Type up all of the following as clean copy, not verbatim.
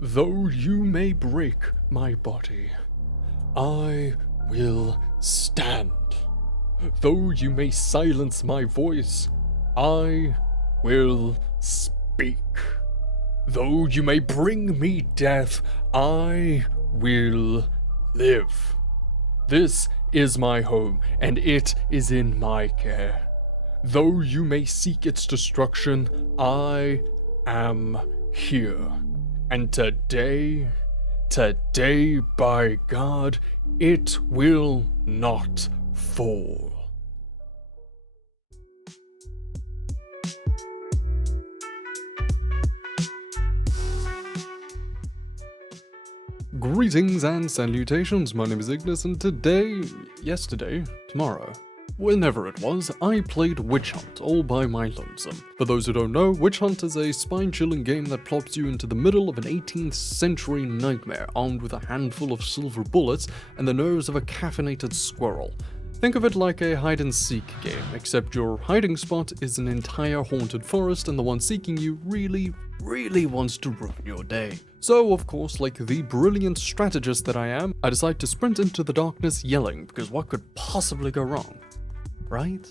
Though you may break my body, I will stand. Though you may silence my voice, I will speak. Though you may bring me death, I will live. This is my home, and it is in my care. Though you may seek its destruction, I am here. And today, by God, it will not fall. Greetings and salutations, my name is Ignis, and yesterday, tomorrow, whenever it was, I played Witch Hunt all by my lonesome. For those who don't know, Witch Hunt is a spine-chilling game that plops you into the middle of an 18th century nightmare armed with a handful of silver bullets and the nerves of a caffeinated squirrel. Think of it like a hide-and-seek game, except your hiding spot is an entire haunted forest and the one seeking you really wants to ruin your day. So, of course, like the brilliant strategist that I am, I decide to sprint into the darkness yelling, because what could possibly go wrong? Right?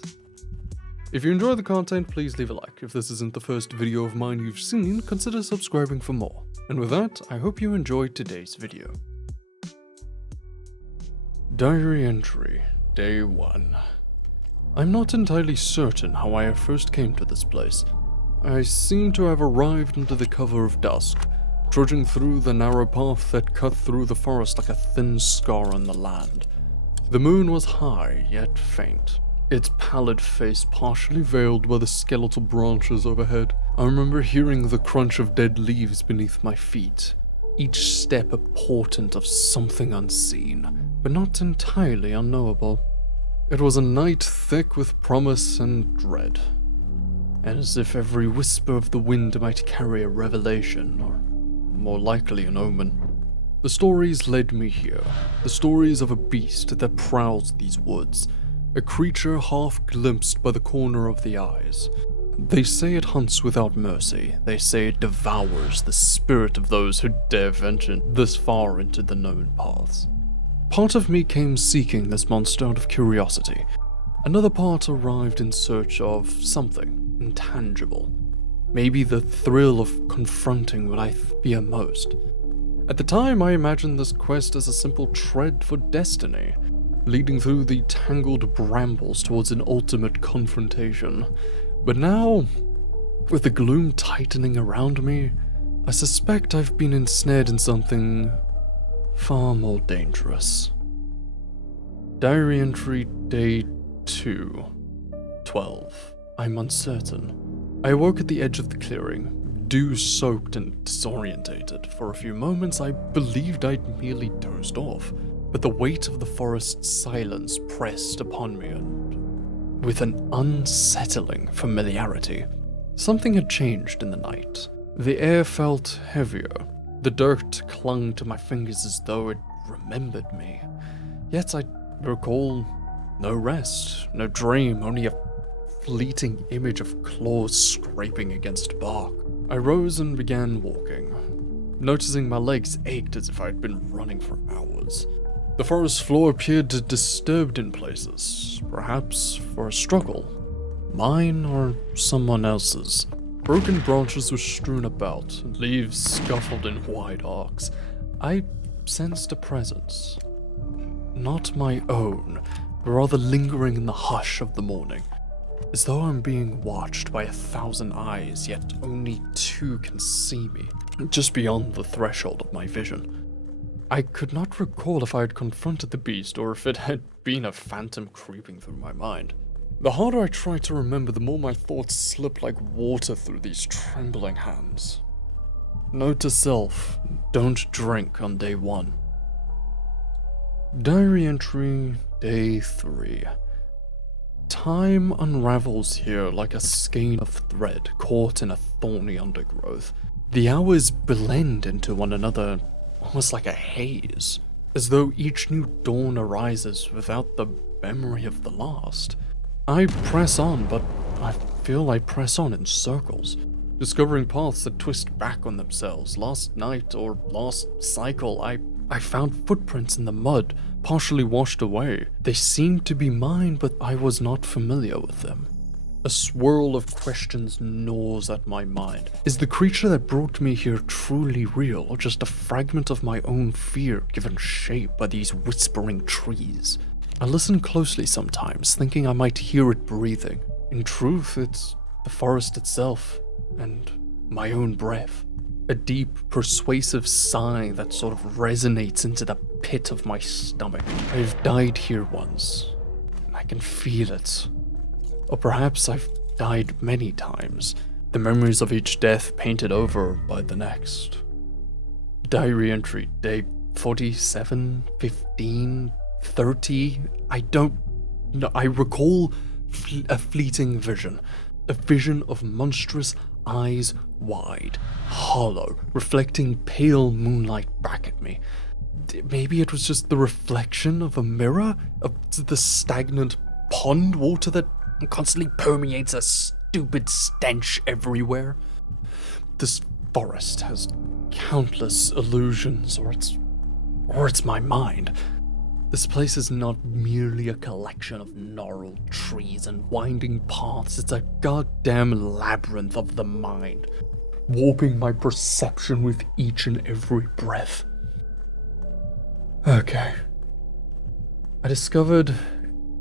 If you enjoy the content, please leave a like. If this isn't the first video of mine you've seen, consider subscribing for more. And with that, I hope you enjoyed today's video. Diary entry, day 1. I'm not entirely certain how I first came to this place. I seem to have arrived under the cover of dusk, trudging through the narrow path that cut through the forest like a thin scar on the land. The moon was high, yet faint, its pallid face partially veiled by the skeletal branches overhead. I remember hearing the crunch of dead leaves beneath my feet, each step a portent of something unseen, but not entirely unknowable. It was a night thick with promise and dread, as if every whisper of the wind might carry a revelation, or more likely an omen. The stories led me here, the stories of a beast that prowls these woods, a creature half glimpsed by the corner of the eyes. They say it hunts without mercy, they say it devours the spirit of those who dare venture this far into the known paths. Part of me came seeking this monster out of curiosity. Another part arrived in search of something intangible. Maybe the thrill of confronting what I fear most. At the time, I imagined this quest as a simple tread for destiny, leading through the tangled brambles towards an ultimate confrontation. But now, with the gloom tightening around me, I suspect I've been ensnared in something far more dangerous. Diary entry day 2, 12. I'm uncertain. I awoke at the edge of the clearing, dew-soaked and disorientated. For a few moments I believed I'd merely dozed off, but the weight of the forest's silence pressed upon me, and with an unsettling familiarity. Something had changed in the night. The air felt heavier. The dirt clung to my fingers as though it remembered me. Yet I recall no rest, no dream, only a fleeting image of claws scraping against bark. I rose and began walking, noticing my legs ached as if I'd been running for hours. The forest floor appeared disturbed in places, perhaps for a struggle, mine or someone else's. Broken branches were strewn about, and leaves scuffled in wide arcs. I sensed a presence. Not my own, but rather lingering in the hush of the morning. As though I'm being watched by 1,000 eyes, yet only 2 can see me, just beyond the threshold of my vision. I could not recall if I had confronted the beast or if it had been a phantom creeping through my mind. The harder I tried to remember, the more my thoughts slipped like water through these trembling hands. Note to self, don't drink on day 1. Diary entry, day 3. Time unravels here like a skein of thread caught in a thorny undergrowth. The hours blend into one another almost like a haze, as though each new dawn arises without the memory of the last. I press on, but I feel I press on in circles. discovering paths that twist back on themselves. Last night, or last cycle, I found footprints in the mud, partially washed away. They seemed to be mine, but I was not familiar with them. A swirl of questions gnaws at my mind. Is the creature that brought me here truly real, or just a fragment of my own fear given shape by these whispering trees? I listen closely sometimes, thinking I might hear it breathing. In truth, it's the forest itself, and my own breath. A deep, persuasive sigh that sort of resonates into the pit of my stomach. I've died here once, and I can feel it. Or perhaps I've died many times, the memories of each death painted over by the next. Diary entry, day 47, 15, 30, I don't know. I recall a fleeting vision. A vision of monstrous eyes wide, hollow, reflecting pale moonlight back at me. Maybe it was just the reflection of a mirror? Of the stagnant pond water that constantly permeates a stupid stench everywhere. This forest has countless illusions, or it's my mind. This place is not merely a collection of gnarled trees and winding paths, it's a goddamn labyrinth of the mind, warping my perception with each and every breath. Okay. I discovered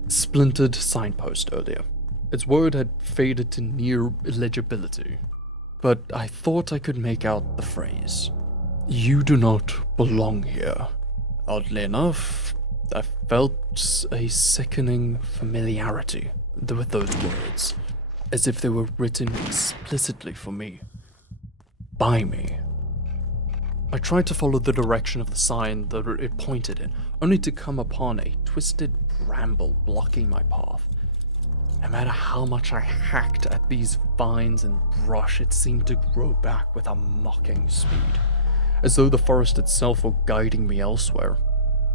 splintered signpost earlier. Its word had faded to near illegibility, but I thought I could make out the phrase. You do not belong here. Oddly enough, I felt a sickening familiarity with those words, as if they were written explicitly for me, by me. I tried to follow the direction of the sign that it pointed in, only to come upon a twisted bramble blocking my path. No matter how much I hacked at these vines and brush, it seemed to grow back with a mocking speed, as though the forest itself were guiding me elsewhere.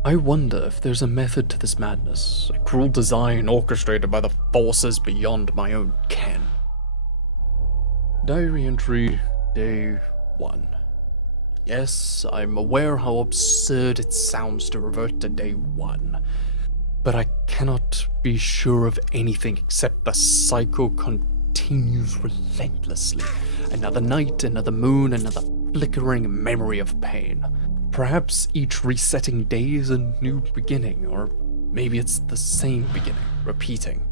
I wonder if there's a method to this madness, a cruel design orchestrated by the forces beyond my own ken. Diary entry, day 1. Yes, I'm aware how absurd it sounds to revert to day 1, but I cannot be sure of anything except the cycle continues relentlessly. Another night, another moon, another flickering memory of pain. Perhaps each resetting day is a new beginning, or maybe it's the same beginning, repeating.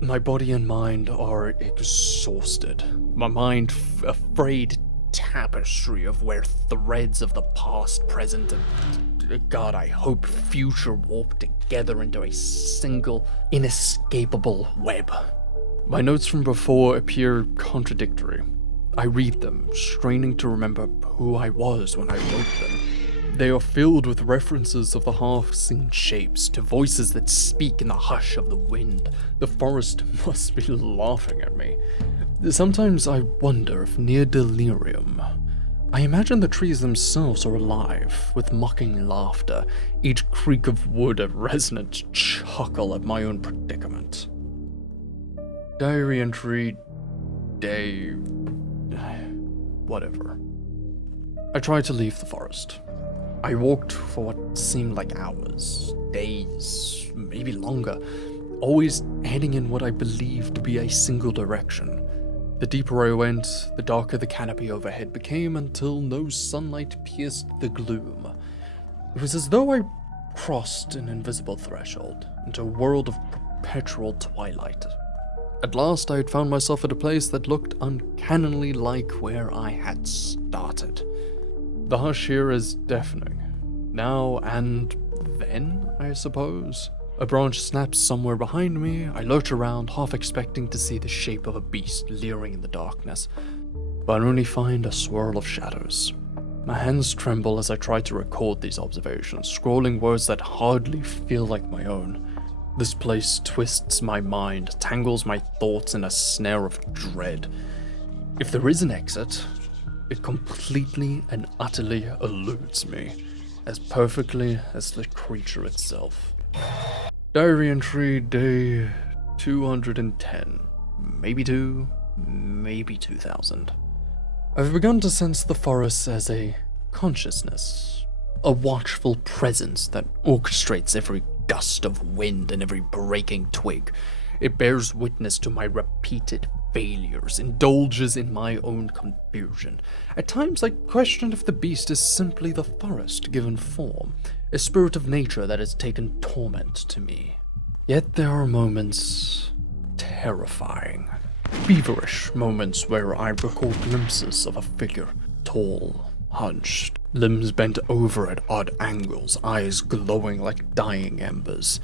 My body and mind are exhausted. My mind a frayed tapestry of where threads of the past, present, and God, I hope future warp together into a single, inescapable web. My notes from before appear contradictory. I read them, straining to remember who I was when I wrote them. They are filled with references of the half-seen shapes, to voices that speak in the hush of the wind. The forest must be laughing at me. Sometimes I wonder if near delirium, I imagine the trees themselves are alive, with mocking laughter, each creak of wood a resonant chuckle at my own predicament. Diary entry, day... whatever. I tried to leave the forest. I walked for what seemed like hours, days, maybe longer, always heading in what I believed to be a single direction. The deeper I went, the darker the canopy overhead became until no sunlight pierced the gloom. It was as though I crossed an invisible threshold into a world of perpetual twilight. At last I had found myself at a place that looked uncannily like where I had started. The hush here is deafening. Now and then, I suppose. A branch snaps somewhere behind me. I lurch around, half expecting to see the shape of a beast leering in the darkness, but I only find a swirl of shadows. My hands tremble as I try to record these observations, scrolling words that hardly feel like my own. This place twists my mind, tangles my thoughts in a snare of dread. If there is an exit, it completely and utterly eludes me, as perfectly as the creature itself. Diary entry, day 210. Maybe 2, maybe 2000. I've begun to sense the forest as a consciousness, a watchful presence that orchestrates every gust of wind and every breaking twig. It bears witness to my repeated failures, indulges in my own confusion. At times I question if the beast is simply the forest given form, a spirit of nature that has taken torment to me. Yet there are moments terrifying, feverish moments where I recall glimpses of a figure, tall, hunched, limbs bent over at odd angles, eyes glowing like dying embers.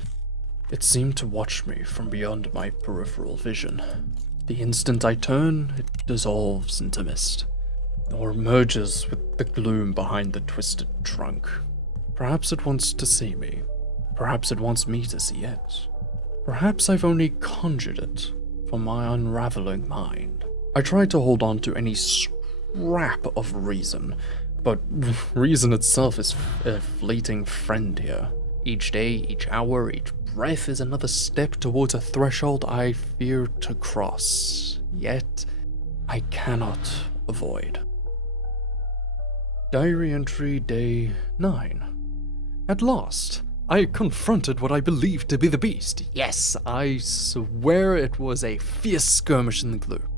It seemed to watch me from beyond my peripheral vision. The instant I turn, it dissolves into mist, or merges with the gloom behind the twisted trunk. Perhaps it wants to see me. Perhaps it wants me to see it. Perhaps I've only conjured it from my unraveling mind. I tried to hold on to any scrap of reason, but reason itself is a fleeting friend here. Each day, each hour, each breath is another step towards a threshold I fear to cross, yet I cannot avoid. Diary entry day 9. At last, I confronted what I believed to be the beast. Yes, I swear it was a fierce skirmish in the gloom.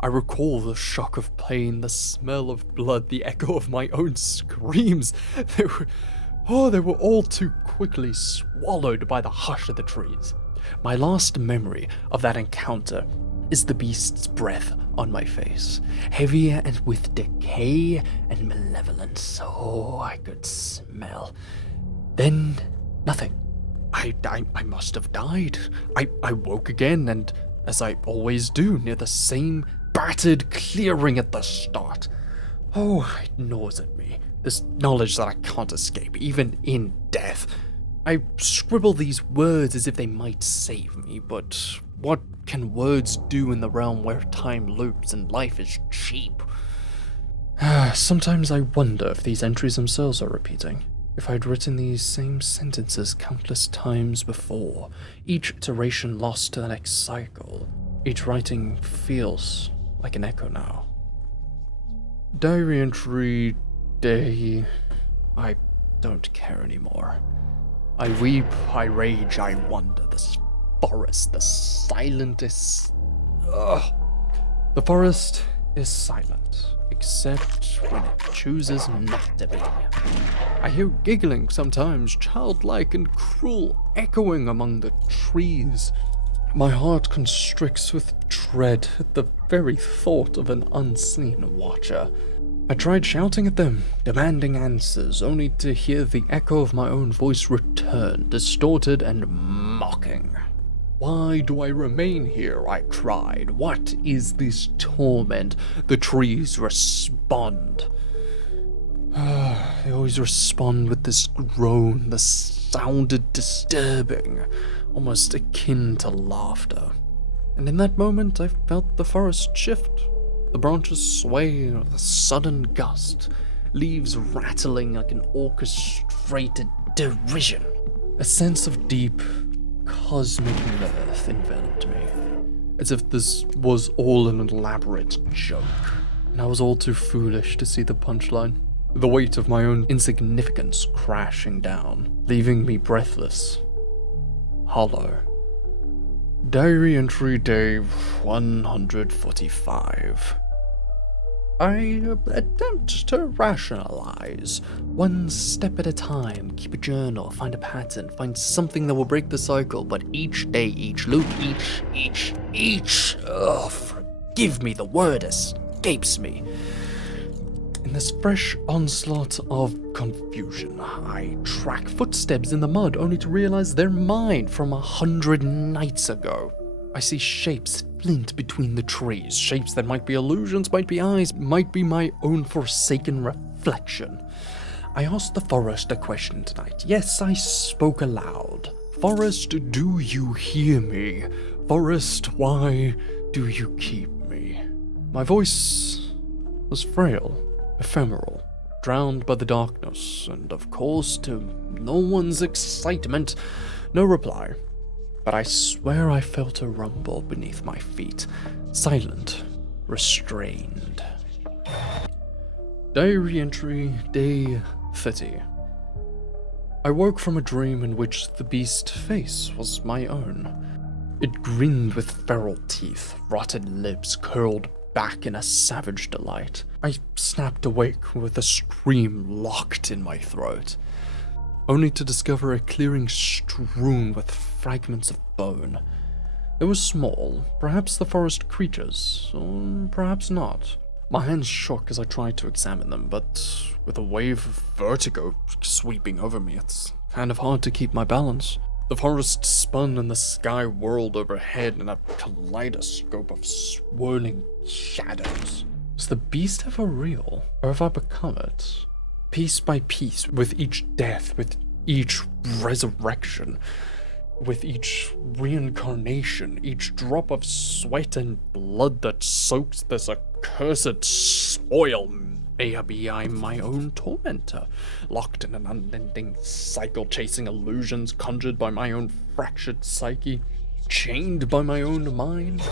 I recall the shock of pain, the smell of blood, the echo of my own screams. They were all too quickly swallowed by the hush of the trees. My last memory of that encounter is the beast's breath on my face, heavy and with decay and malevolence. Oh, I could smell. Then, nothing. I must have died. I woke again, and as I always do, near the same battered clearing at the start. Oh, it gnaws at me. This knowledge that I can't escape, even in death. I scribble these words as if they might save me, but what can words do in the realm where time loops and life is cheap? Sometimes I wonder if these entries themselves are repeating. If I'd written these same sentences countless times before, each iteration lost to the next cycle, each writing feels like an echo now. Diary entry day... I don't care anymore. I weep, I rage, I wonder. This forest, the silentest... Ugh. The forest is silent, except when it chooses not to be. I hear giggling sometimes, childlike and cruel, echoing among the trees. My heart constricts with dread at the very thought of an unseen watcher. I tried shouting at them, demanding answers, only to hear the echo of my own voice return, distorted and mocking. Why do I remain here? I cried. What is this torment? The trees respond. They always respond with this groan. The sounded disturbing, almost akin to laughter. And in that moment, I felt the forest shift. The branches sway with a sudden gust, leaves rattling like an orchestrated derision. A sense of deep, cosmic mirth enveloped me, as if this was all an elaborate joke, and I was all too foolish to see the punchline. The weight of my own insignificance crashing down, leaving me breathless, hollow. Diary entry day 145. I attempt to rationalize, one step at a time, keep a journal, find a pattern, find something that will break the cycle, but each day, each loop, forgive me, the word escapes me. In this fresh onslaught of confusion, I track footsteps in the mud only to realize they're mine from 100 nights ago. I see shapes flint between the trees, shapes that might be illusions, might be eyes, might be my own forsaken reflection. I asked the forest a question tonight. Yes, I spoke aloud. Forest, do you hear me? Forest, why do you keep me? My voice was frail, ephemeral, drowned by the darkness, and of course, to no one's excitement, no reply. But I swear I felt a rumble beneath my feet, silent, restrained. Diary entry, day 30. I woke from a dream in which the beast face was my own. It grinned with feral teeth, rotted lips curled back in a savage delight. I snapped awake with a scream locked in my throat, only to discover a clearing strewn with fragments of bone. It was small, perhaps the forest creatures, or perhaps not. My hands shook as I tried to examine them, but with a wave of vertigo sweeping over me, it's kind of hard to keep my balance. The forest spun and the sky whirled overhead in a kaleidoscope of swirling shadows. Is the beast ever real, or have I become it? Piece by piece, with each death, with each resurrection, with each reincarnation, each drop of sweat and blood that soaks this accursed soil, maybe I'm my own tormentor, locked in an unending cycle, chasing illusions conjured by my own fractured psyche, chained by my own mind.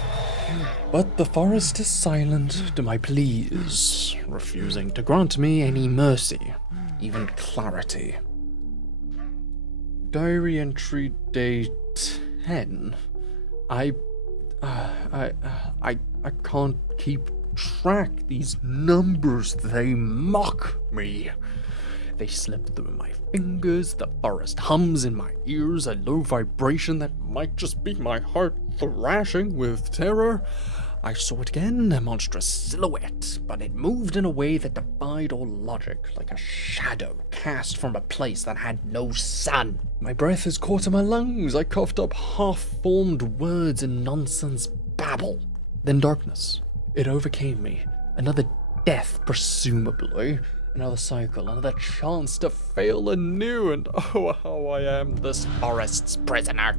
But the forest is silent to my pleas, refusing to grant me any mercy, even clarity. Diary entry day 10. I can't keep track. These numbers, they mock me. They slip through my fingers, the forest hums in my ears, a low vibration that might just be my heart thrashing with terror. I saw it again, a monstrous silhouette, but it moved in a way that defied all logic, like a shadow cast from a place that had no sun. My breath is caught in my lungs. I coughed up half-formed words in nonsense babble. Then darkness. It overcame me. Another death, presumably. Another cycle, another chance to fail anew, and oh, how I am this forest's prisoner.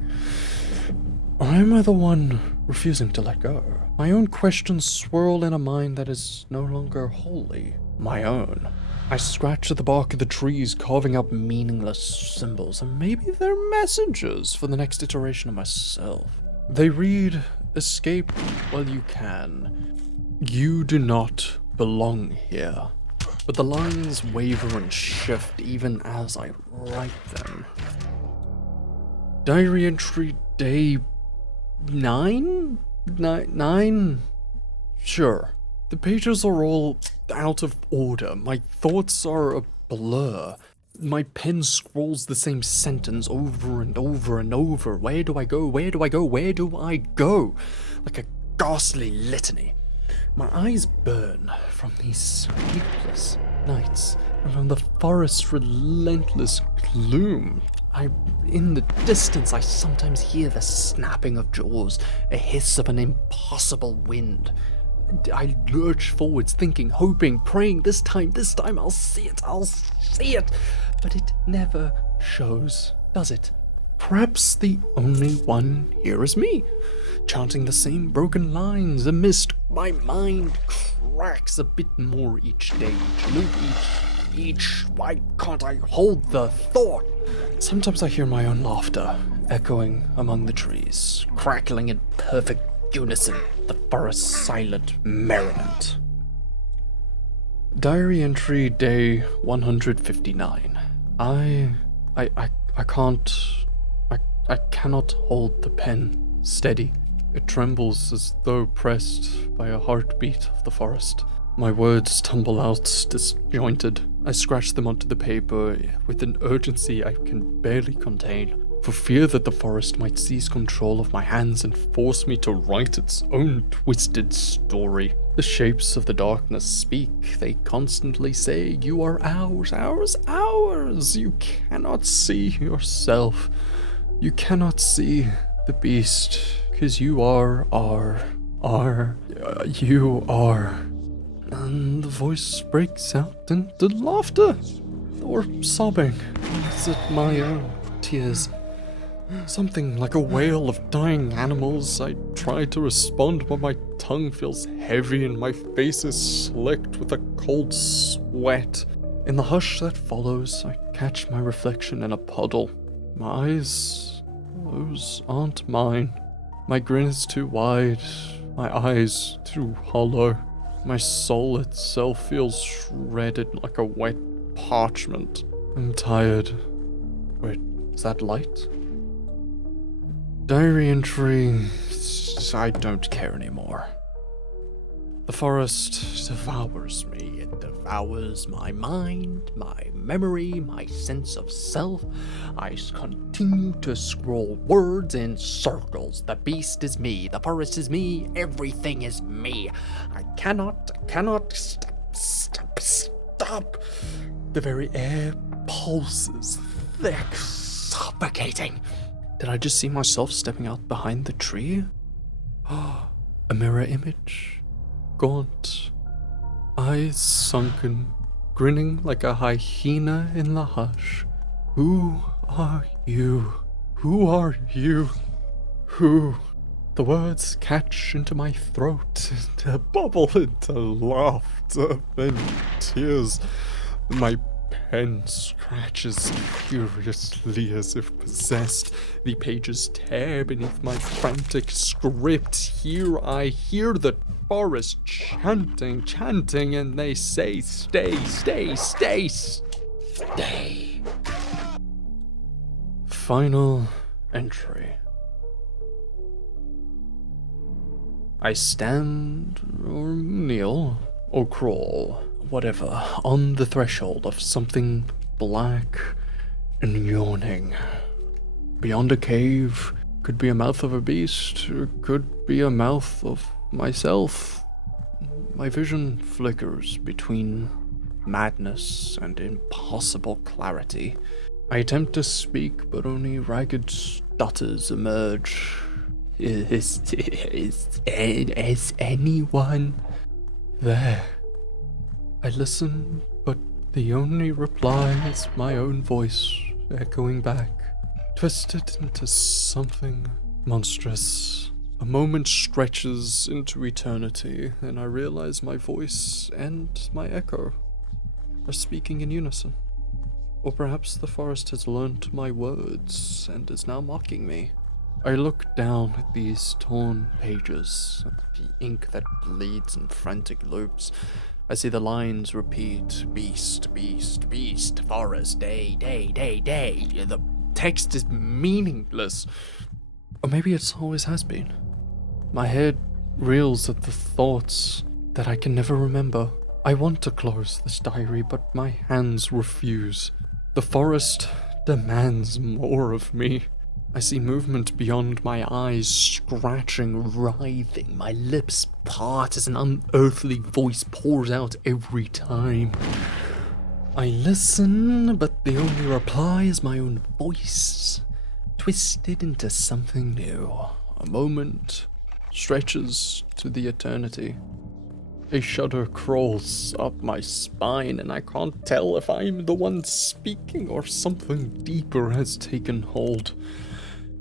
Or am I the one refusing to let go? My own questions swirl in a mind that is no longer wholly my own. I scratch at the bark of the trees, carving up meaningless symbols, and maybe they're messages for the next iteration of myself. They read, escape while you can. You do not belong here. But the lines waver and shift even as I write them. Diary entry day 9? Nine? Sure. The pages are all out of order. My thoughts are a blur. My pen scrolls the same sentence over and over and over. Where do I go? Where do I go? Where do I go? Like a ghastly litany. My eyes burn from these sleepless nights, and from the forest's relentless gloom. In the distance, I sometimes hear the snapping of jaws, a hiss of an impossible wind. I lurch forwards, thinking, hoping, praying, this time I'll see it. But it never shows, does it? Perhaps the only one here is me, chanting the same broken lines. Amidst my mind cracks a bit more each day, each. Why can't I hold the thought? Sometimes I hear my own laughter echoing among the trees, crackling in perfect unison, the forest's silent merriment. Diary entry day 159. I cannot hold the pen steady. It trembles as though pressed by a heartbeat of the forest. My words tumble out disjointed. I scratch them onto the paper with an urgency I can barely contain, for fear that the forest might seize control of my hands and force me to write its own twisted story. The shapes of the darkness speak. They constantly say, "You are ours, ours, ours." You cannot see yourself. You cannot see the beast, 'cause you are you are. And the voice breaks out into laughter, or sobbing. Is it my own tears? Something like a wail of dying animals. I try to respond, but my tongue feels heavy and my face is slicked with a cold sweat. In the hush that follows, I catch my reflection in a puddle. My eyes, those aren't mine. My grin is too wide, my eyes too hollow. My soul itself feels shredded like a wet parchment. I'm tired. Wait, is that light? Diary entry. I don't care anymore. The forest devours me. It devours my mind, my memory, my sense of self. I continue to scroll words in circles. The beast is me. The forest is me. Everything is me. I cannot stop. The very air pulses thick, suffocating. Did I just see myself stepping out behind the tree? A mirror image. Gaunt, eyes sunken, grinning like a hyena in the hush. Who are you? Who are you? Who? The words catch into my throat, to bubble into laughter, then tears. My pen scratches furiously as if possessed. The pages tear beneath my frantic script. Here I hear the forest chanting, and they say, stay. Final entry. I stand, or kneel, or crawl, whatever, on the threshold of something black and yawning. Beyond a cave, could be a mouth of a beast, or could be a mouth of myself. My vision flickers between madness and impossible clarity. I attempt to speak, but only ragged stutters emerge. Is anyone there? I listen, but the only reply is my own voice echoing back, twisted into something monstrous. A moment stretches into eternity, and I realize my voice and my echo are speaking in unison. Or perhaps the forest has learnt my words and is now mocking me. I look down at these torn pages, at the ink that bleeds in frantic loops. I see the lines repeat, beast, forest, day. The text is meaningless. Or maybe it always has been. My head reels at the thoughts that I can never remember. I want to close this diary, but my hands refuse. The forest demands more of me. I see movement beyond my eyes, scratching, writhing. My lips part as an unearthly voice pours out every time. I listen, but the only reply is my own voice, twisted into something new. A moment stretches to the eternity. A shudder crawls up my spine, and I can't tell if I'm the one speaking or something deeper has taken hold.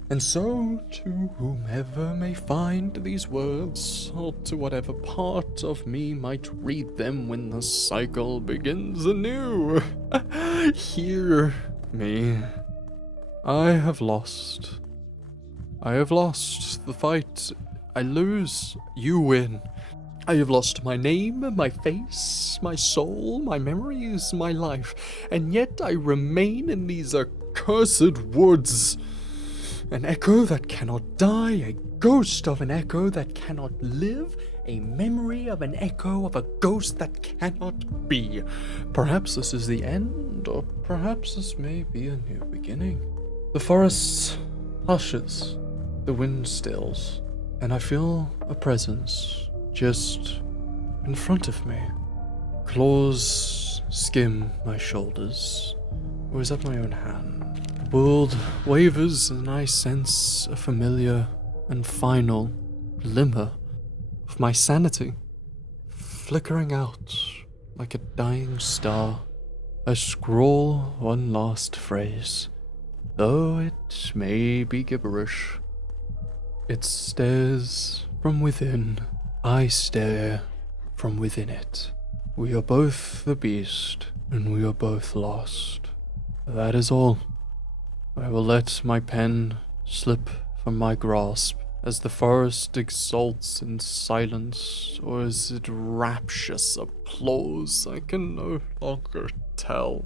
And so, to whomever may find these words, or to whatever part of me might read them when the cycle begins anew, hear me. I have lost. I have lost the fight. I lose. You win. I have lost my name, my face, my soul, my memories, my life, and yet I remain in these accursed woods. An echo that cannot die, a ghost of an echo that cannot live, a memory of an echo of a ghost that cannot be. Perhaps this is the end, or perhaps this may be a new beginning. The forest hushes, the wind stills, and I feel a presence just in front of me. Claws skim my shoulders, or is that my own hand? The world wavers, and I sense a familiar and final glimmer of my sanity, flickering out like a dying star. I scrawl one last phrase, though it may be gibberish. It stares from within. I stare from within it. We are both the beast, and we are both lost. That is all. I will let my pen slip from my grasp as the forest exults in silence, or is it rapturous applause? I can no longer tell.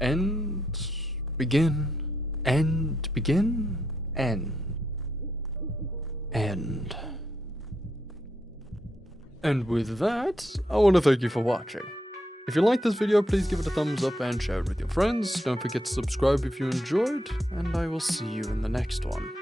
End, begin, end, begin, end, end. And with that, I want to thank you for watching. If you liked this video, please give it a thumbs up and share it with your friends. Don't forget to subscribe if you enjoyed, and I will see you in the next one.